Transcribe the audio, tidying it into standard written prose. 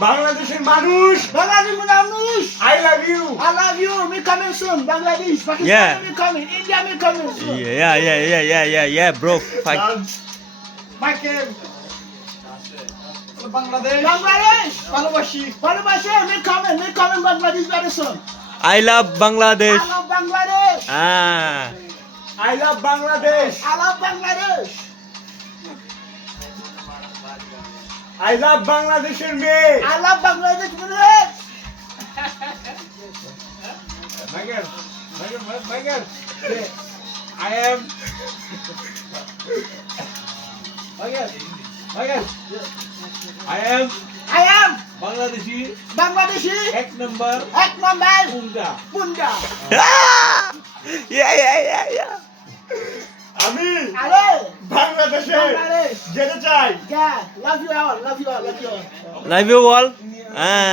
বাংলাদেশের মানুষ, Bangladesh মানুষ, I love you. I love you. Me coming soon. Bangladesh, Pakistan, Yeah. me coming. India, me coming soon. Yeah, bro. Fuck. Michael Bangladesh Bangladesh, ভালোবাসি। ভালোবাসে, me coming Bangladesh very soon. I love Bangladesh. I love Bangladesh. Ah. I love Bangladesh. I love Bangladesh. I love বাংলাদেশের মেয়ে। I love Bangladesh. Bangladesh. Michael, Michael. I am Michael. I am I am Bangladeshi Bangladeshi. এক নম্বর Ek number Punga. Punda. Yeah. আমি Ale. বাংলাদেশে Bangladesh. যেতে চাই। Yeah. Love you all. Love you all. Love you all. Love you all. Ah.